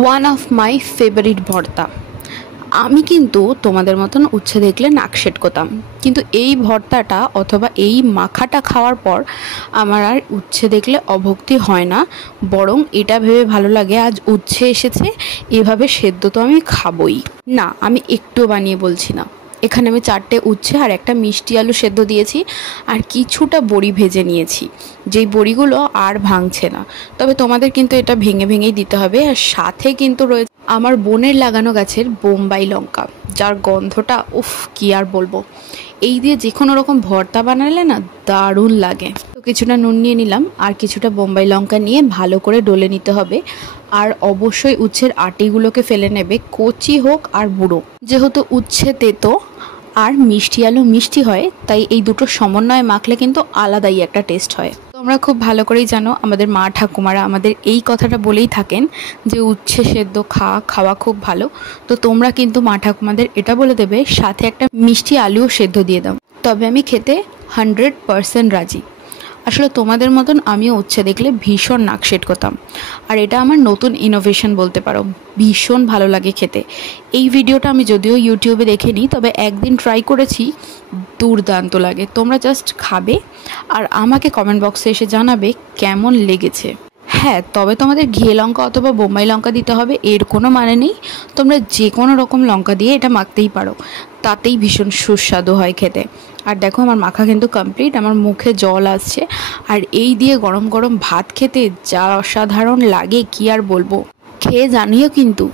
One of my favourite ভর্তা। আমি কিন্তু তোমাদের মতন উচ্ছে দেখলে নাক সেটকোতাম, কিন্তু এই ভর্তাটা অথবা এই মাখাটা খাওয়ার পর আমার আর উচ্ছে দেখলে অভক্তি হয় না, বরং এটা ভেবে ভালো লাগে আজ উচ্ছে এসেছে, এভাবে সেদ্ধ তো আমি খাবই না। আমি একটু বানিয়ে বলছি না। এখানে আমি 4টে উচ্ছে আর একটা মিষ্টি আলু সেদ্ধ দিয়েছি, আর কিছুটা বড়ি ভেজে নিয়েছি, যেই বড়িগুলো আর ভাঙছে না। তবে তোমাদের কিন্তু এটা ভেঙে ভেঙেই দিতে হবে। আর সাথে কিন্তু রয়েছে আমার বোনের লাগানো গাছের বোম্বাই লঙ্কা, যার গন্ধটা উফ কি আর বলবো। এই দিয়ে যে কোনো রকম ভর্তা বানালে না দারুণ লাগে। তো কিছুটা নুন নিয়ে নিলাম, আর কিছুটা বোম্বাই লঙ্কা নিয়ে ভালো করে ডলে নিতে হবে। আর অবশ্যই উচ্ছের আটিগুলোকে ফেলে নেবে, কচি হোক আর বুড়ো। যেহেতু উচ্ছে তেতো আর মিষ্টি আলু মিষ্টি হয়, তাই এই দুটো সমন্বয়ে মাখলে কিন্তু আলাদাই একটা টেস্ট হয়। তোমরা খুব ভালো করেই জানো, আমাদের মা ঠাকুমারা আমাদের এই কথাটা বলেই থাকেন যে উচ্ছে সেদ্ধ খাওয়া খুব ভালো। তো তোমরা কিন্তু মা ঠাকুমাদের এটা বলে দেবে সাথে একটা মিষ্টি আলুও সেদ্ধ দিয়ে দাও, তবে আমি খেতে 100% রাজি। আসলে তোমাদের মতন আমিও উচ্ছে দেখলে ভীষণ নাক সেটকোতাম, আর এটা আমার নতুন ইনোভেশন বলতে পারো। ভীষণ ভালো লাগে খেতে। এই ভিডিওটা আমি যদিও ইউটিউবে দেখিনি, তবে একদিন ট্রাই করেছি, দুর্দান্ত লাগে। তোমরা জাস্ট খাবে আর আমাকে কমেন্ট বক্সে এসে জানাবে কেমন লেগেছে। হ্যাঁ, তবে তোমাদের ঘিয়ে লঙ্কা অথবা বোম্বাই লঙ্কা দিতে হবে এর কোনো মানে নেই। তোমরা যে কোনো রকম লঙ্কা দিয়ে এটা মাখতেই পারো, তাতেই ভীষণ সুস্বাদু হয় খেতে। আর দেখো আমার মাখা কিন্তু কমপ্লিট, আমার মুখে জল আসছে। আর এই দিয়ে গরম গরম ভাত খেতে যা অসাধারণ লাগে কি আর বলবো। খেয়ে জানিও কিন্তু।